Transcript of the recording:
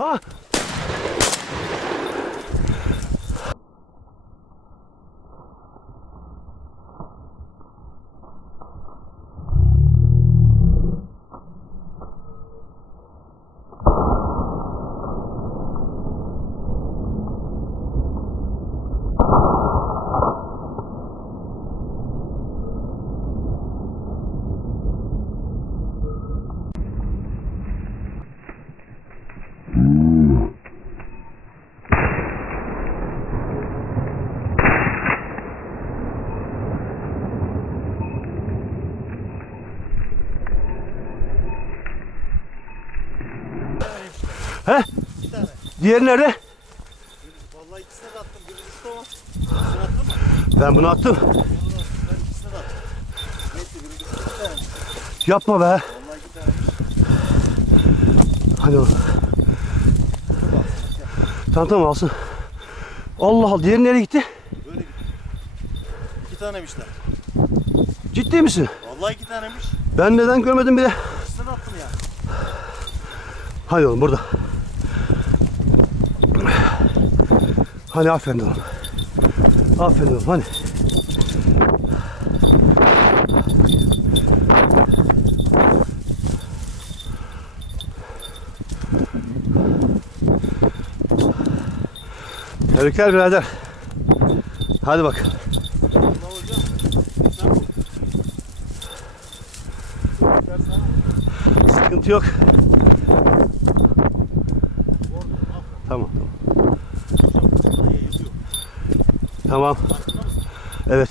Huh? He? İki tane. Diğeri nerede? Vallahi ikisine de attım. Biri düştü ama. Sen attın mı? Ben bunu attım. Ben ikisine de attım. Neyse biri düştü. İki tane. Yapma be. Vallahi iki tane. Hadi oğlum. Tamam tamam alsın. Allah Allah. Diğeri nereye gitti? Böyle gitti. İki tanemişler. Ciddi misin? Vallahi iki tanemiş. Ben neden görmedim bile? İkisine de attım ya. Hadi oğlum burada. Hadi aferin oğlum. Aferin oğlum hadi. Tebrikler birader. Hadi bak. Sıkıntı yok. Tamam. Evet.